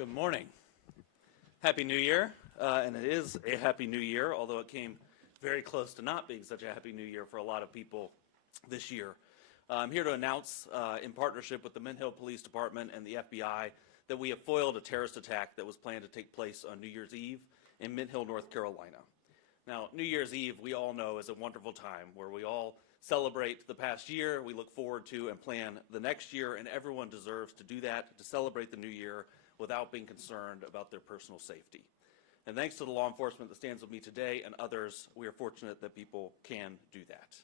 Good morning. Happy New Year, and it is a Happy New Year, although it came very close to not being such a Happy New Year for a lot of people this year. I'm here to announce, in partnership with the Mint Hill Police Department and the FBI, that we have foiled a terrorist attack that was planned to take place on New Year's Eve in Mint Hill, North Carolina. Now, New Year's Eve, we all know, is a wonderful time where we all celebrate the past year, we look forward to and plan the next year, and everyone deserves to do that, to celebrate the new year without being concerned about their personal safety. And thanks to the law enforcement that stands with me today and others, we are fortunate that people can do that.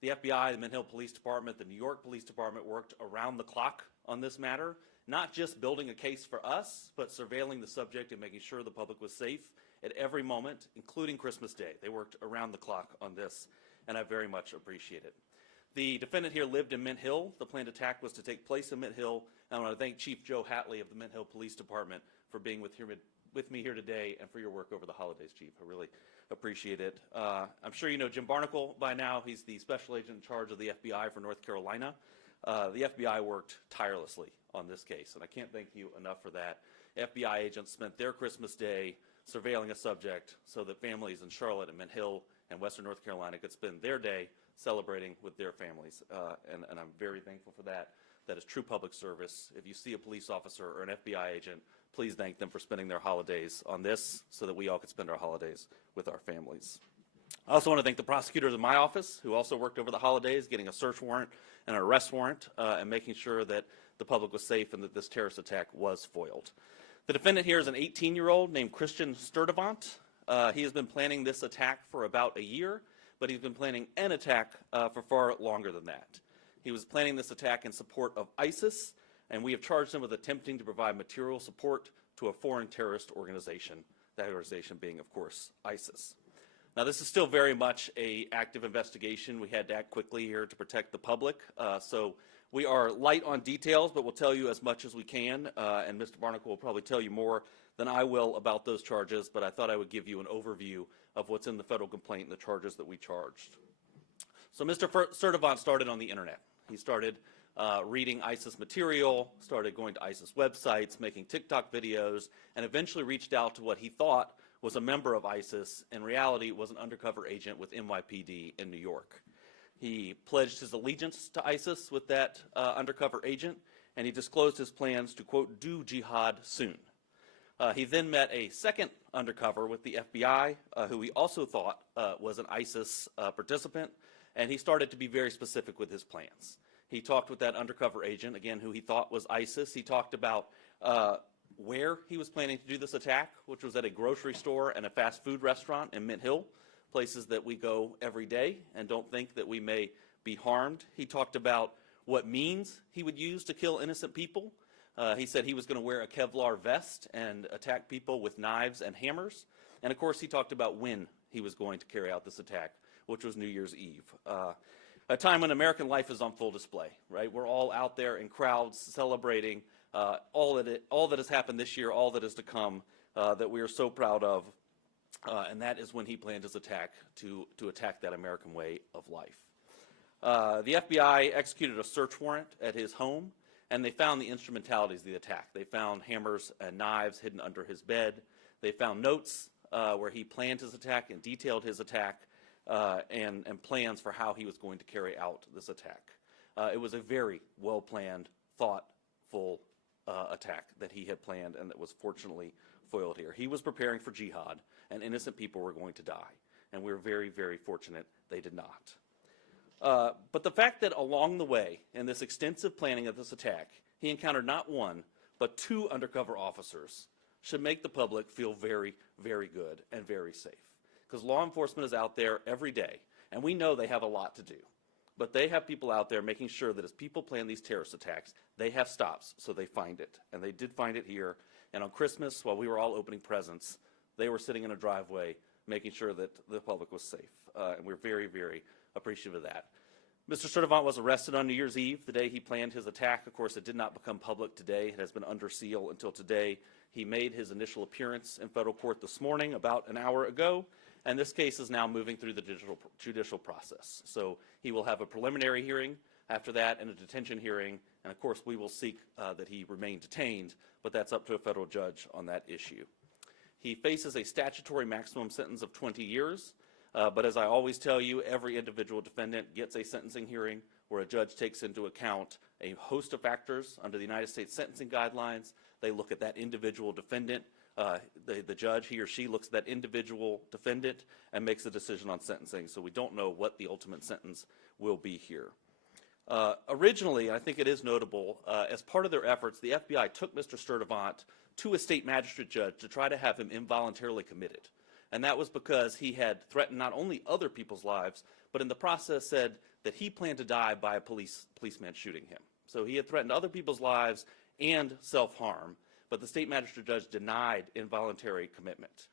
The FBI, the Mint Hill Police Department, the New York Police Department worked around the clock on this matter, not just building a case for us, but surveilling the subject and making sure the public was safe at every moment, including Christmas Day. They worked around the clock on this, and I very much appreciate it. The defendant here lived in Mint Hill. The planned attack was to take place in Mint Hill. I want to thank Chief Joe Hatley of the Mint Hill Police Department for being with me here today and for your work over the holidays, Chief. I really appreciate it. I'm sure you know Jim Barnacle by now. He's the special agent in charge of the FBI for North Carolina. The FBI worked tirelessly on this case, and I can't thank you enough for that. FBI agents spent their Christmas Day surveilling a subject so that families in Charlotte and Mint Hill and Western North Carolina could spend their day celebrating with their families, and I'm very thankful for that. That is true public service. If you see a police officer or an FBI agent, please thank them for spending their holidays on this so that we all could spend our holidays with our families. I also want to thank the prosecutors in my office who also worked over the holidays getting a search warrant and an arrest warrant and making sure that the public was safe and that this terrorist attack was foiled. The defendant here is an 18-year-old named Christian Sturdivant. He has been planning this attack for about a year, but he's been planning an attack for far longer than that. He was planning this attack in support of ISIS, and we have charged him with attempting to provide material support to a foreign terrorist organization, that organization being, of course, ISIS. Now, this is still very much an active investigation. We had to act quickly here to protect the public, so we are light on details, but we'll tell you as much as we can, and Mr. Barnacle will probably tell you more than I will about those charges, but I thought I would give you an overview of what's in the federal complaint and the charges that we charged. So Mr. Sturdivant started on the internet. He started reading ISIS material, started going to ISIS websites, making TikTok videos, and eventually reached out to what he thought was a member of ISIS. In reality, was an undercover agent with NYPD in New York. He pledged his allegiance to ISIS with that undercover agent, and he disclosed his plans to, quote, do jihad soon. He then met a second undercover with the FBI, who he also thought was an ISIS participant, and he started to be very specific with his plans. He talked with that undercover agent, again, who he thought was ISIS. He talked about where he was planning to do this attack, which was at a grocery store and a fast food restaurant in Mint Hill, places that we go every day and don't think that we may be harmed. He talked about what means he would use to kill innocent people. He said he was going to wear a Kevlar vest and attack people with knives and hammers. And of course, he talked about when he was going to carry out this attack, which was New Year's Eve. A time when American life is on full display, right? We're all out there in crowds celebrating all that has happened this year, all that is to come, that we are so proud of. And that is when he planned his attack to attack that American way of life. The FBI executed a search warrant at his home, and they found the instrumentalities of the attack. They found hammers and knives hidden under his bed. They found notes where he planned his attack and detailed his attack and plans for how he was going to carry out this attack. It was a very well-planned, thoughtful attack that he had planned and that was fortunately foiled here. He was preparing for jihad, and innocent people were going to die. And we were very, very fortunate they did not. But the fact that along the way, in this extensive planning of this attack, he encountered not one, but two undercover officers should make the public feel very, very good and very safe. Because law enforcement is out there every day, and we know they have a lot to do. But they have people out there making sure that as people plan these terrorist attacks, they have stops so they find it. And they did find it here. And on Christmas, while we were all opening presents, they were sitting in a driveway making sure that the public was safe. And we're very, very appreciative of that. Mr. Sturdivant was arrested on New Year's Eve, the day he planned his attack. Of course, it did not become public today. It has been under seal until today. He made his initial appearance in federal court this morning, about an hour ago, and this case is now moving through the judicial process. So he will have a preliminary hearing After that, in a detention hearing, and of course we will seek that he remain detained, but that's up to a federal judge on that issue. He faces a statutory maximum sentence of 20 years, but as I always tell you, every individual defendant gets a sentencing hearing where a judge takes into account a host of factors under the United States sentencing guidelines. They look at that individual defendant. The judge, he or she, looks at that individual defendant and makes a decision on sentencing, so we don't know what the ultimate sentence will be here. Originally, I think it is notable, as part of their efforts, the FBI took Mr. Sturdivant to a state magistrate judge to try to have him involuntarily committed. And that was because he had threatened not only other people's lives, but in the process said that he planned to die by a policeman shooting him. So he had threatened other people's lives and self-harm, but the state magistrate judge denied involuntary commitment.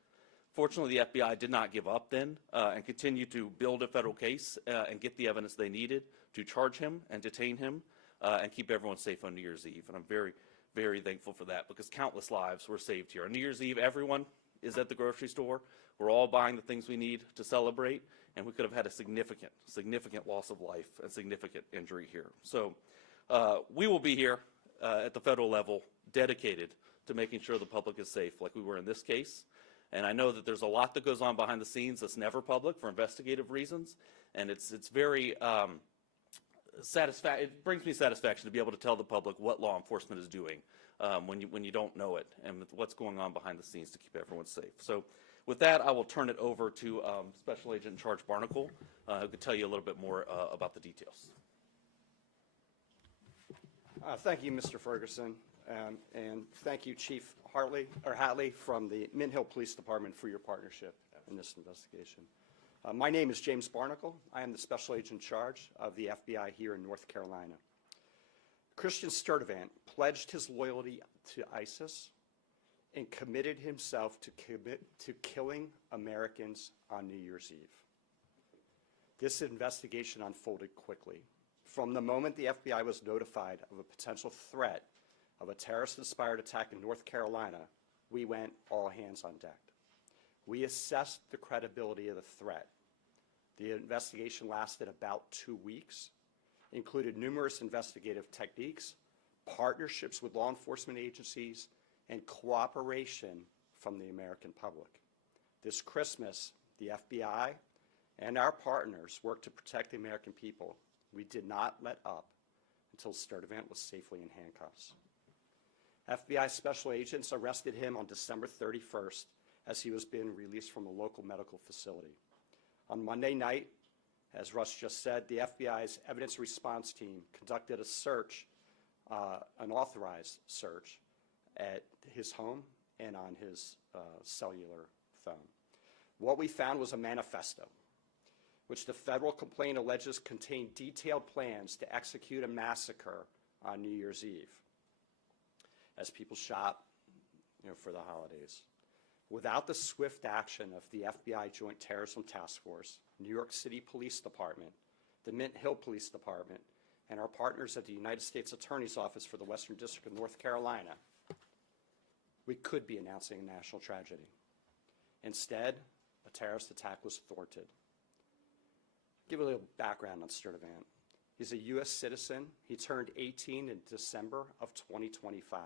Fortunately, the FBI did not give up then and continued to build a federal case and get the evidence they needed to charge him and detain him and keep everyone safe on New Year's Eve. And I'm very, very thankful for that because countless lives were saved here. On New Year's Eve, everyone is at the grocery store. We're all buying the things we need to celebrate, and we could have had a significant, significant loss of life and significant injury here. So we will be here at the federal level dedicated to making sure the public is safe like we were in this case. And I know that there's a lot that goes on behind the scenes that's never public for investigative reasons, and it's very it brings me satisfaction to be able to tell the public what law enforcement is doing when you don't know it and what's going on behind the scenes to keep everyone safe. So with that, I will turn it over to Special Agent Charge Barnacle, who could tell you a little bit more about the details. Thank you, Mr. Ferguson, and thank you, Chief Hatley from the Mint Hill Police Department for your partnership in this investigation. My name is James Barnacle. I am the Special Agent in charge of the FBI here in North Carolina. Christian Sturdivant pledged his loyalty to ISIS and committed himself to killing Americans on New Year's Eve. This investigation unfolded quickly. From the moment the FBI was notified of a potential threat of a terrorist-inspired attack in North Carolina, we went all hands on deck. We assessed the credibility of the threat. The investigation lasted about 2 weeks, included numerous investigative techniques, partnerships with law enforcement agencies, and cooperation from the American public. This Christmas, the FBI and our partners worked to protect the American people. We did not let up until Sturdivant was safely in handcuffs. FBI special agents arrested him on December 31st as he was being released from a local medical facility. On Monday night, as Russ just said, the FBI's evidence response team conducted a search, an authorized search, at his home and on his cellular phone. What we found was a manifesto, which the federal complaint alleges contained detailed plans to execute a massacre on New Year's Eve as people shop, for the holidays. Without the swift action of the FBI Joint Terrorism Task Force, New York City Police Department, the Mint Hill Police Department, and our partners at the United States Attorney's Office for the Western District of North Carolina, we could be announcing a national tragedy. Instead, a terrorist attack was thwarted. Give a little background on Sturdivant. He's a U.S. citizen. He turned 18 in December of 2025.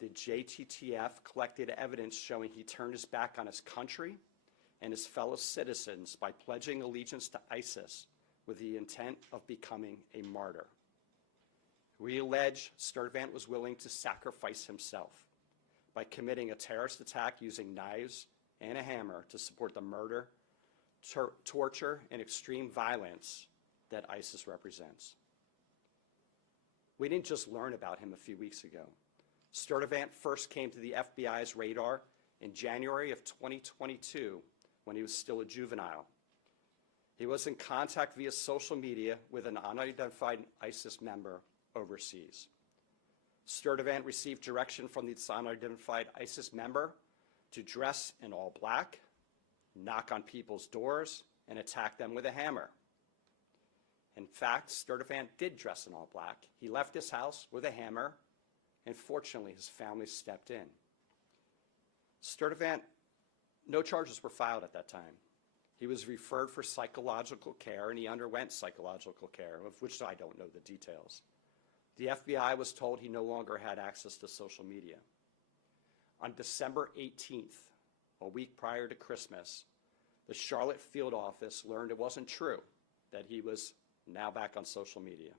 The JTTF collected evidence showing he turned his back on his country and his fellow citizens by pledging allegiance to ISIS with the intent of becoming a martyr. We allege Sturdivant was willing to sacrifice himself by committing a terrorist attack using knives and a hammer to support the murder, torture, and extreme violence that ISIS represents. We didn't just learn about him a few weeks ago. Sturdivant first came to the FBI's radar in January of 2022 when he was still a juvenile. He was in contact via social media with an unidentified ISIS member overseas. Sturdivant received direction from this unidentified ISIS member to dress in all black, knock on people's doors, and attack them with a hammer. In fact, Sturdivant did dress in all black. He left his house with a hammer, and fortunately, his family stepped in. Sturdivant, no charges were filed at that time. He was referred for psychological care, and he underwent psychological care, of which I don't know the details. The FBI was told he no longer had access to social media. On December 18th, a week prior to Christmas, the Charlotte field office learned it wasn't true that he was now back on social media.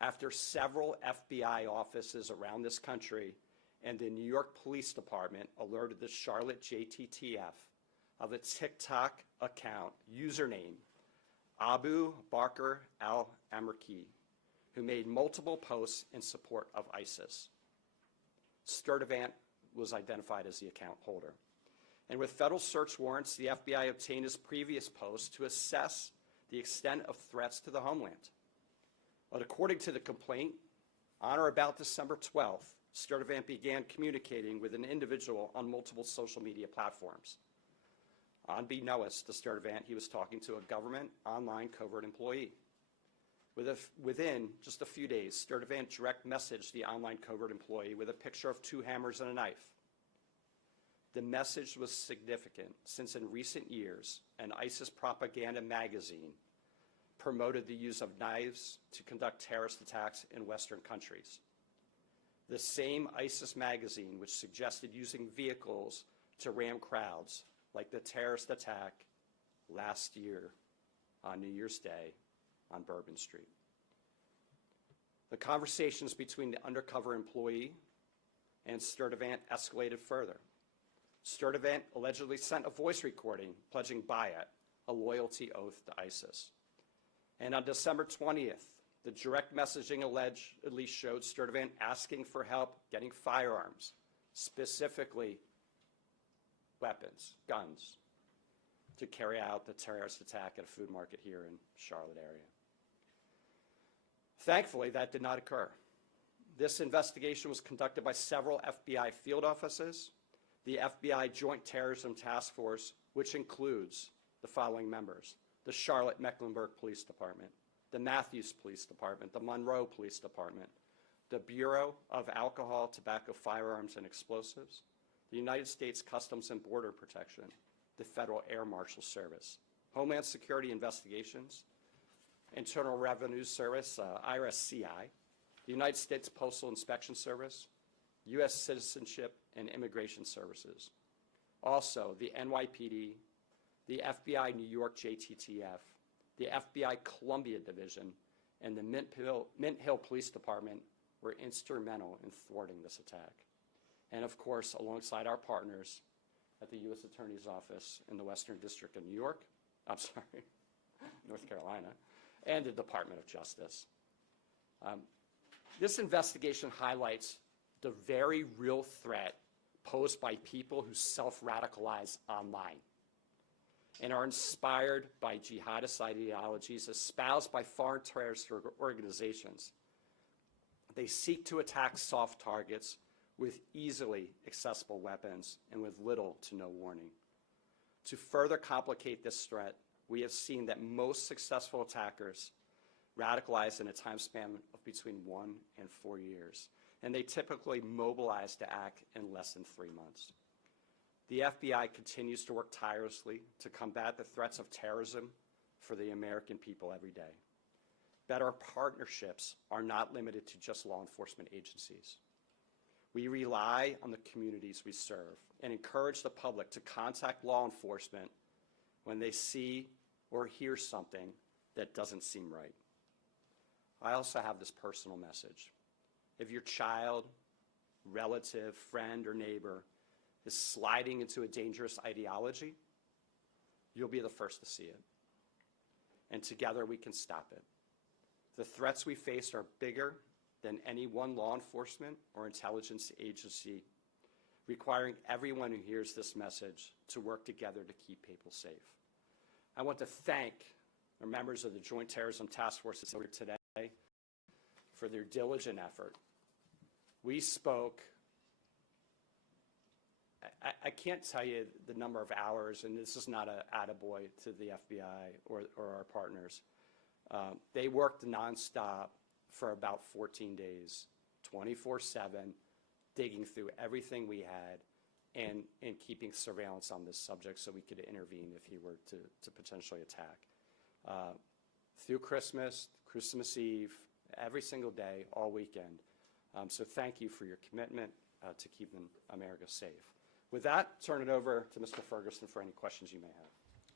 After several FBI offices around this country and the New York Police Department alerted the Charlotte JTTF of a TikTok account username, Abu Bakr al-Amerki, who made multiple posts in support of ISIS. Sturdivant was identified as the account holder. And with federal search warrants, the FBI obtained his previous posts to assess the extent of threats to the homeland. But according to the complaint, on or about December 12th, Sturdivant began communicating with an individual on multiple social media platforms. Unbeknownst to Sturdivant, he was talking to a government online covert employee. Within just a few days, Sturdivant direct messaged the online covert employee with a picture of 2 hammers and a knife. The message was significant since in recent years, an ISIS propaganda magazine promoted the use of knives to conduct terrorist attacks in Western countries. The same ISIS magazine which suggested using vehicles to ram crowds, like the terrorist attack last year on New Year's Day on Bourbon Street. The conversations between the undercover employee and Sturdivant escalated further. Sturdivant allegedly sent a voice recording pledging Bayat, a loyalty oath to ISIS. And on December 20th, the direct messaging allegedly showed Sturdivant asking for help getting firearms, specifically weapons, guns, to carry out the terrorist attack at a food market here in Charlotte area. Thankfully, that did not occur. This investigation was conducted by several FBI field offices, the FBI Joint Terrorism Task Force, which includes the following members: the Charlotte Mecklenburg Police Department, the Matthews Police Department, the Monroe Police Department, the Bureau of Alcohol, Tobacco, Firearms, and Explosives, the United States Customs and Border Protection, the Federal Air Marshal Service, Homeland Security Investigations, Internal Revenue Service, IRS-CI, the United States Postal Inspection Service, U.S. Citizenship and Immigration Services. Also, the NYPD, the FBI New York JTTF, the FBI Columbia Division, and the Mint Hill Police Department were instrumental in thwarting this attack. And of course, alongside our partners at the U.S. Attorney's Office in the Western District of North Carolina, and the Department of Justice. This investigation highlights the very real threat posed by people who self-radicalize online and are inspired by jihadist ideologies espoused by foreign terrorist organizations. They seek to attack soft targets with easily accessible weapons and with little to no warning. To further complicate this threat, we have seen that most successful attackers radicalize in a time span of between 1 and 4 years, and they typically mobilize to act in less than 3 months. The FBI continues to work tirelessly to combat the threats of terrorism for the American people every day. But our partnerships are not limited to just law enforcement agencies. We rely on the communities we serve and encourage the public to contact law enforcement when they see or hear something that doesn't seem right. I also have this personal message. If your child, relative, friend, or neighbor is sliding into a dangerous ideology, you'll be the first to see it. And together we can stop it. The threats we face are bigger than any one law enforcement or intelligence agency, requiring everyone who hears this message to work together to keep people safe. I want to thank the members of the Joint Terrorism Task Force that's here today for their diligent effort. We spoke, I can't tell you the number of hours, and this is not an attaboy to the FBI or our partners. They worked nonstop for about 14 days, 24/7, digging through everything we had, and keeping surveillance on this subject so we could intervene if he were to potentially attack. Through Christmas, Christmas Eve, every single day, all weekend. So thank you for your commitment to keeping America safe. With that, turn it over to Mr. Ferguson for any questions you may have.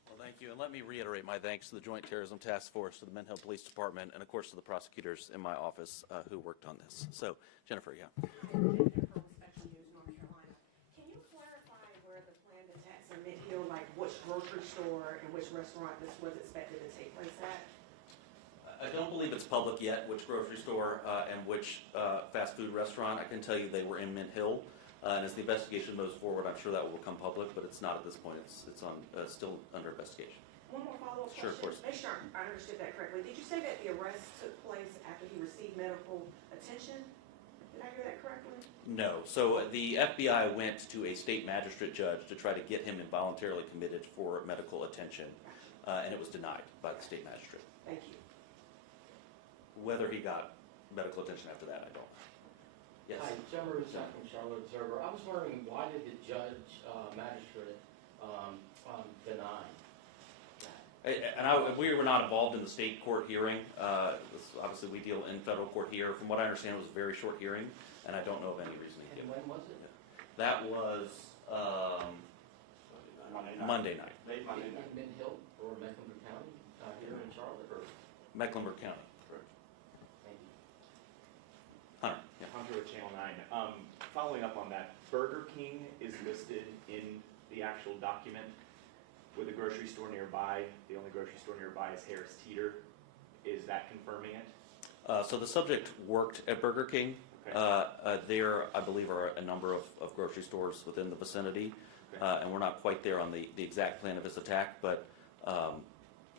Well, thank you, and let me reiterate my thanks to the Joint Terrorism Task Force, to the Mint Hill Police Department, and of course to the prosecutors in my office who worked on this. So, Jennifer, yeah. Inspection News, North Carolina. Can you clarify where the planned attacks in Mint Hill, like which grocery store and which restaurant this was expected to take place at? I don't believe it's public yet, which grocery store and which fast food restaurant. I can tell you they were in Mint Hill. And as the investigation moves forward, I'm sure that will become public, but it's not at this point. It's on still under investigation. One more follow-up question. Sure, of course. Make sure I understood that correctly. Did you say that the arrest took place after he received medical attention? Did I hear that correctly? No. So the FBI went to a state magistrate judge to try to get him involuntarily committed for medical attention, and it was denied by the state magistrate. Thank you. Whether he got medical attention after that, I don't know. Yes. Hi, John Marusak from Charlotte Observer. I was wondering, why did the judge, magistrate, deny that? And we were not involved in the state court hearing. Obviously, we deal in federal court here. From what I understand, it was a very short hearing, and I don't know of any reason he And gave. when was it? That was Monday night, Monday night. In Mint Hill or Mecklenburg County, here in Charlotte, or? Mecklenburg County. Correct. Thank you. Hunter, yeah. Hunter with Channel 9. Following up on that, Burger King is listed in the actual document with a grocery store nearby. The only grocery store nearby is Harris Teeter. Is that confirming it? So the subject worked at Burger King. Okay. There, I believe, are a number of grocery stores within the vicinity, Okay. and we're not quite there on the exact plan of his attack, but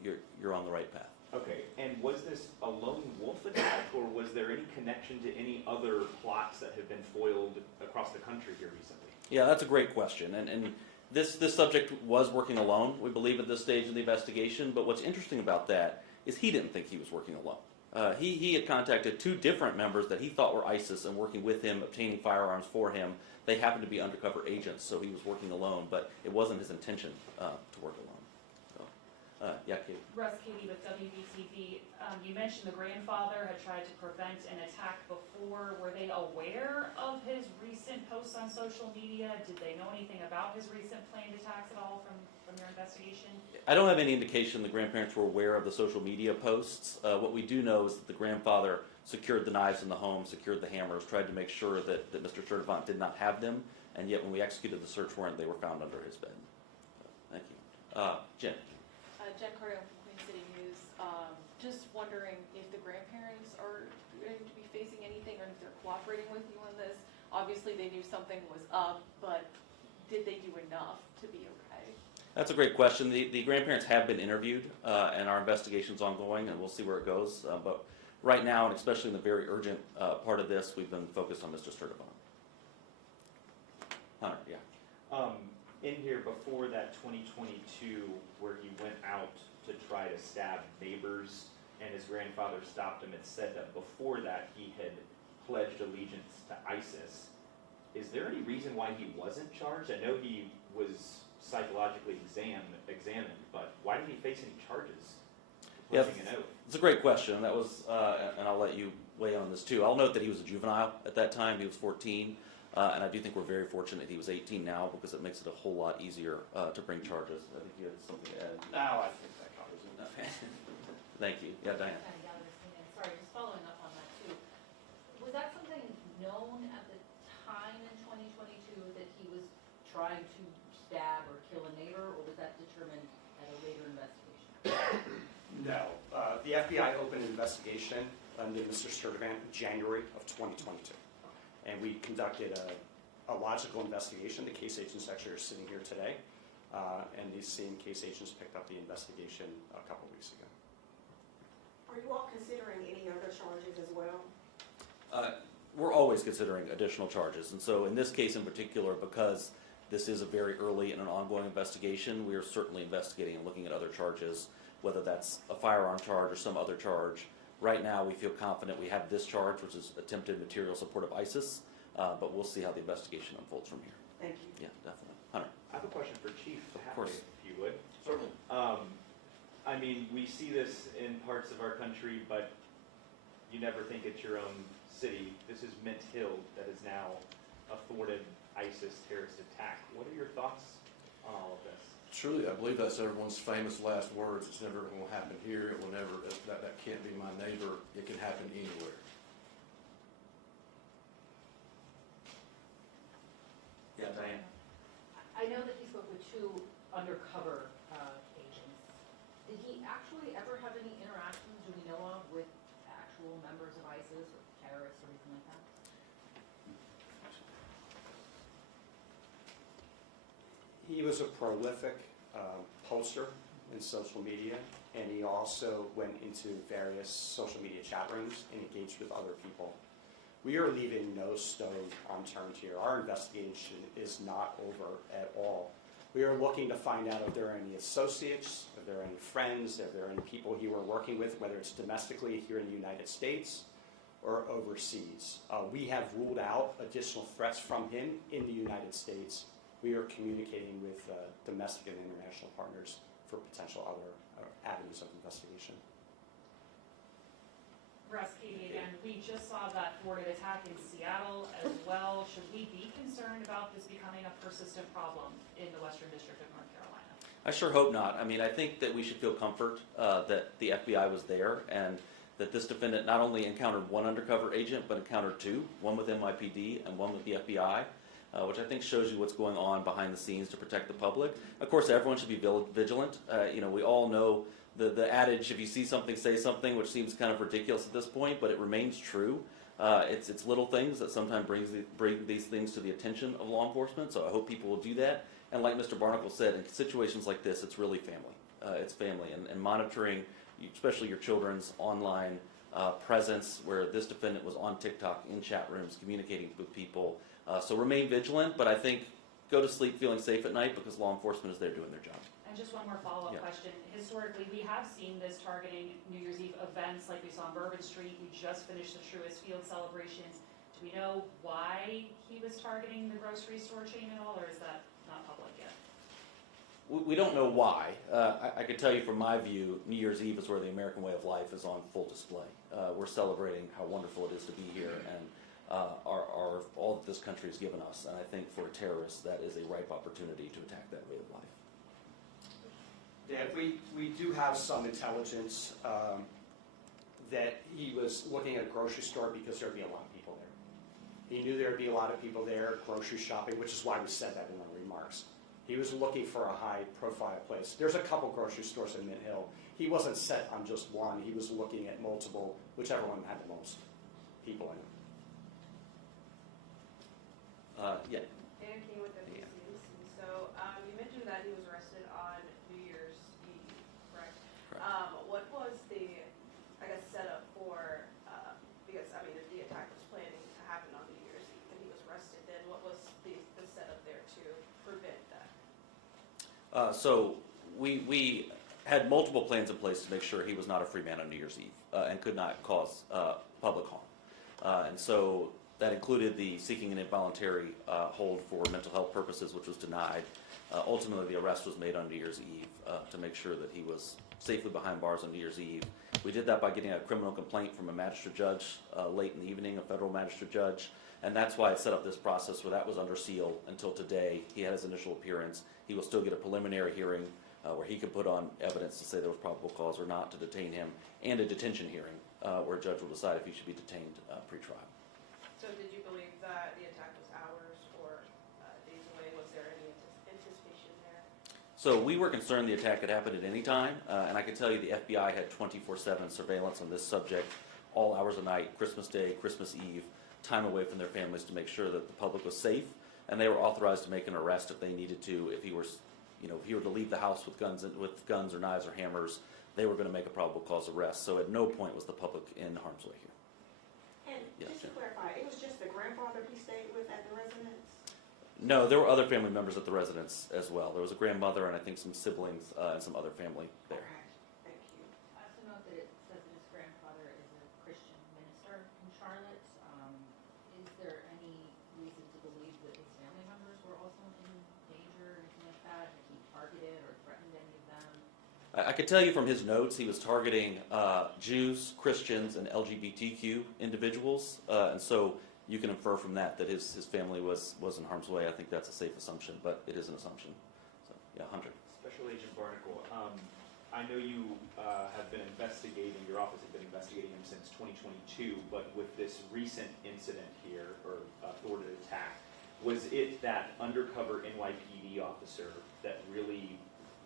you're on the right path. Okay, and was this a lone wolf attack, or was there any connection to any other plots that have been foiled across the country here recently? Yeah, that's a great question, and this subject was working alone, we believe, at this stage of the investigation, but what's interesting about that is he didn't think he was working alone. He had contacted two different members that he thought were ISIS and working with him, obtaining firearms for him. They happened to be undercover agents, so he was working alone, but it wasn't his intention to work alone. So, yeah, Katie. Russ Katie with WBTV. You mentioned the grandfather had tried to prevent an attack before. Were they aware of his recent posts on social media? Did they know anything about his recent planned attacks at all from your investigation? I don't have any indication the grandparents were aware of the social media posts. What we do know is that the grandfather secured the knives in the home, secured the hammers, tried to make sure that Mr. Sturdivant did not have them, and yet when we executed the search warrant, they were found under his bed. Thank you. Jen. Jen Cardone from Queen City News. Just wondering if the grandparents are going to be facing anything or if they're cooperating with you on this. Obviously, they knew something was up, but did they do enough to be okay? That's a great question. The grandparents have been interviewed, and our investigation's ongoing, and we'll see where it goes. But right now, and especially in the very urgent part of this, we've been focused on Mr. Sturdivant. Hunter, yeah. In here before that 2022, where he went out to try to stab neighbors and his grandfather stopped him, it said that before that he had pledged allegiance to ISIS. Is there any reason why he wasn't charged? I know he was psychologically examined, but why did he face any charges? Yeah, Pledging an oath. it's a great question. That was, and I'll let you weigh in on this too. I'll note that he was a juvenile at that time. He was 14. And I do think we're very fortunate he was 18 now because it makes it a whole lot easier to bring charges. I think you had something to add. No, I think that covers it. Okay. Thank you. Yeah, Diane. Sorry, just following up on that too. Was that something known at the time in 2022 that he was trying to stab or kill a neighbor, or was that determined at a later investigation? No. The FBI opened an investigation under Mr. Sturdivant in January of 2022. And we conducted a logical investigation. The case agents actually are sitting here today. And these same case agents picked up the investigation a couple weeks ago. Are you all considering any other charges as well? We're always considering additional charges. And so in this case in particular, because this is a very early and an ongoing investigation, we are certainly investigating and looking at other charges, whether that's a firearm charge or some other charge. Right now, we feel confident we have this charge, which is attempted material support of ISIS, But we'll see how the investigation unfolds from here. Thank you. Yeah, definitely. Hunter? I have a question for Chief Hatley, course. if you would. Certainly. I mean, we see this in parts of our country, but you never think it's your own city. This is Mint Hill that is now a thwarted ISIS terrorist attack. What are your thoughts on all of this? Truly, I believe that's everyone's famous last words. It's never going to happen here. It will never, that can't be my neighbor. It can happen anywhere. Yeah, Diane? I know that he spoke with two undercover agents. Did he actually ever have any interactions, do we know of, with actual members of ISIS or terrorists or anything like that? He was a prolific poster in social media, and he also went into various social media chat rooms and engaged with other people. We are leaving no stone unturned here. Our investigation is not over at all. We are looking to find out if there are any associates, if there are any friends, if there are any people he were working with, whether it's domestically here in the United States or overseas. We have ruled out additional threats from him in the United States. We are communicating with domestic and international partners for potential other avenues of investigation. Russ, Katie again, we just saw that thwarted attack in Seattle as well. Should we be concerned about this becoming a persistent problem in the Western District of North Carolina? I sure hope not. I mean, I think that we should feel comfort that the FBI was there and that this defendant not only encountered one undercover agent, but encountered two, one with NYPD and one with the FBI, which I think shows you what's going on behind the scenes to protect the public. Of course, everyone should be vigilant. We all know the adage, if you see something, say something, which seems kind of ridiculous at this point, but it remains true. It's little things that sometimes bring these things to the attention of law enforcement, so I hope people will do that. And like Mr. Barnacle said, in situations like this, it's really family. It's family, and monitoring, especially your children's online presence, where this defendant was on TikTok, in chat rooms, communicating with people. So remain vigilant, but I think go to sleep feeling safe at night because law enforcement is there doing their job. And just one more follow-up question. Historically, we have seen this targeting New Year's Eve events like we saw on Bourbon Street. We just finished the Truist Field celebrations. Do we know why he was targeting the grocery store chain at all, or is that not public yet? We don't know why. I could tell you from my view, New Year's Eve is where the American way of life is on full display. We're celebrating how wonderful it is to be here and all that this country has given us. And I think for terrorists, that is a ripe opportunity to attack that way of life. Dan, we do have some intelligence that he was looking at a grocery store because there'd be a lot of people there. He knew there'd be a lot of people there grocery shopping, which is why we said that in our remarks. He was looking for a high-profile place. There's a couple grocery stores in Mint Hill. He wasn't set on just one. He was looking at multiple, whichever one had the most people in it. Yeah. Dan King with NBC News. So you mentioned that he was arrested on New Year's Eve, correct? Correct. What was the, I guess, setup for, because, I mean, if the attack was planning to happen on New Year's Eve and he was arrested, then what was the setup there to prevent that? So we had multiple plans in place to make sure he was not a free man on New Year's Eve and could not cause public harm. And so that included the seeking an involuntary hold for mental health purposes, which was denied. Ultimately, the arrest was made on New Year's Eve to make sure that he was safely behind bars on New Year's Eve. We did that by getting a criminal complaint from a magistrate judge late in the evening, a federal magistrate judge, and that's why it set up this process where that was under seal until today. He had his initial appearance. He will still get a preliminary hearing where he could put on evidence to say there was probable cause or not to detain him, and a detention hearing where a judge will decide if he should be detained pre-trial. So did you believe that the attack was hours or days away? Was there any anticipation there? So we were concerned the attack could happen at any time, and I can tell you the FBI had 24/7 surveillance on this subject, all hours of night, Christmas Day, Christmas Eve, time away from their families to make sure that the public was safe, and they were authorized to make an arrest if they needed to. If he were, if he were to leave the house with guns or knives or hammers, they were going to make a probable cause arrest. So at no point was the public in harm's way here. And Yeah, just to Jen. clarify, it was just the grandfather he stayed with at the residence? No, there were other family members at the residence as well. There was a grandmother and I think some siblings and some other family there. Okay, thank you. I also note that it says that his grandfather is a Christian minister in Charlotte. Is there any I could tell you from his notes, he was targeting Jews, Christians, and LGBTQ individuals, and so you can infer from that that his family was in harm's way. I think that's a safe assumption, but it is an assumption. So, yeah, Hunter. Special Agent Barnacle, I know you have been investigating, your office has been investigating him since 2022, but with this recent incident here, or thwarted attack, was it that undercover NYPD officer that really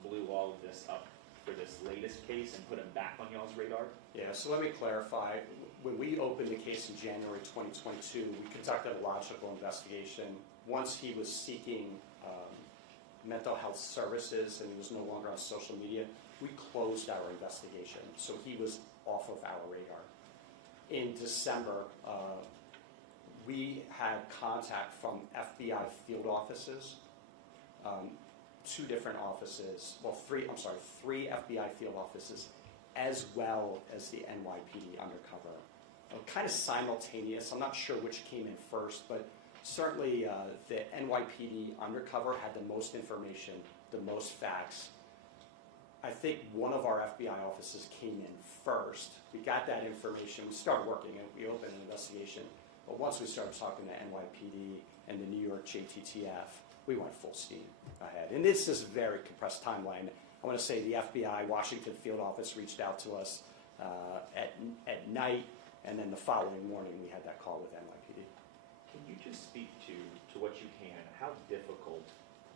blew all of this up for this latest case and put him back on y'all's radar? Yeah, so let me clarify. When we opened the case in January 2022, we conducted a logical investigation. Once he was seeking mental health services and he was no longer on social media, we closed our investigation. So he was off of our radar. In December, we had contact from FBI field offices, two different offices, well, three FBI field offices, as well as the NYPD undercover. Kind of simultaneous. I'm not sure which came in first, but certainly the NYPD undercover had the most information, the most facts. I think one of our FBI offices came in first. We got that information. We started working and we opened an investigation. But once we started talking to NYPD and the New York JTTF, we went full steam ahead. And this is a very compressed timeline. I want to say the FBI Washington field office reached out to us at night, and then the following morning we had that call with NYPD. Can you just speak to what you can, how difficult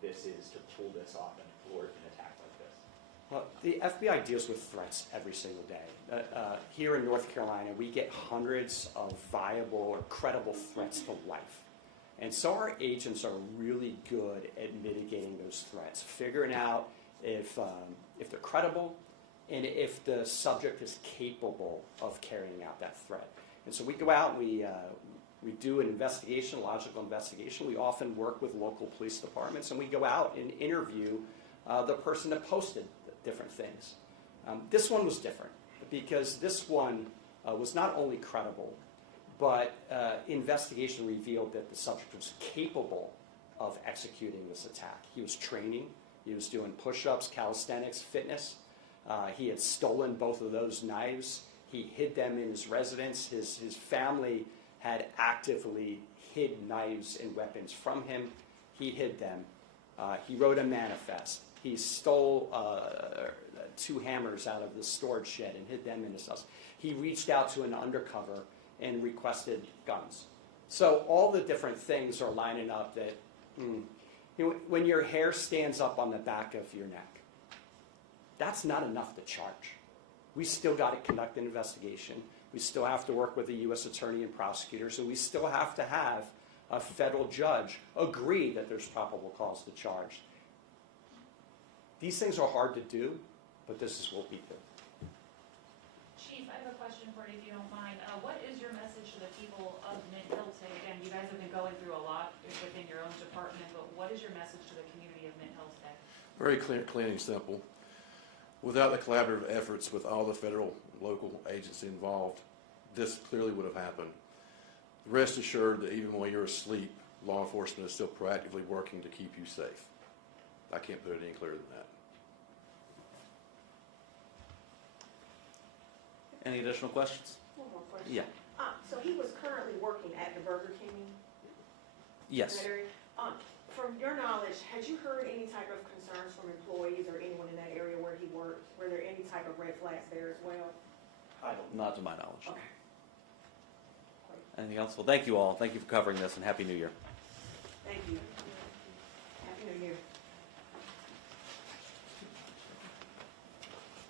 this is to pull this off and thwart an attack like this? Well, the FBI deals with threats every single day. Here in North Carolina, we get hundreds of viable or credible threats to life. And so our agents are really good at mitigating those threats, figuring out if they're credible and if the subject is capable of carrying out that threat. And so we go out and we do an investigation, a logical investigation. We often work with local police departments, and we go out and interview the person that posted different things. This one was different because this one was not only credible, but investigation revealed that the subject was capable of executing this attack. He was training, he was doing push-ups, calisthenics, fitness. He had stolen both of those knives. He hid them in his residence. His family had actively hid knives and weapons from him. He hid them. He wrote a manifest. He stole 2 hammers out of the storage shed and hid them in his house. He reached out to an undercover and requested guns. So all the different things are lining up that, when your hair stands up on the back of your neck, that's not enough to charge. We still got to conduct an investigation. We still have to work with the U.S. attorney and prosecutors, and we still have to have a federal judge agree that there's probable cause to charge. These things are hard to do, but this is what we do. Chief, I have a question for you if you don't mind. What is your message to the people of Mid-Hill today? Again, you guys have been going through a lot within your own department, but what is your message to the community of Mid-Hill today? Very clean and simple. Without the collaborative efforts with all the federal, local agencies involved, this clearly would have happened. Rest assured that even while you're asleep, law enforcement is still proactively working to keep you safe. I can't put it any clearer than that. Any additional questions? One more question. Yeah. So he was currently working at the Burger King in Yes. that area. From your knowledge, had you heard any type of concerns from employees or anyone in that area where he worked? Were there any type of red flags there as well? Not to my knowledge. Okay. Anything else? Well, thank you all. Thank you for covering this, and Happy New Year. Thank you.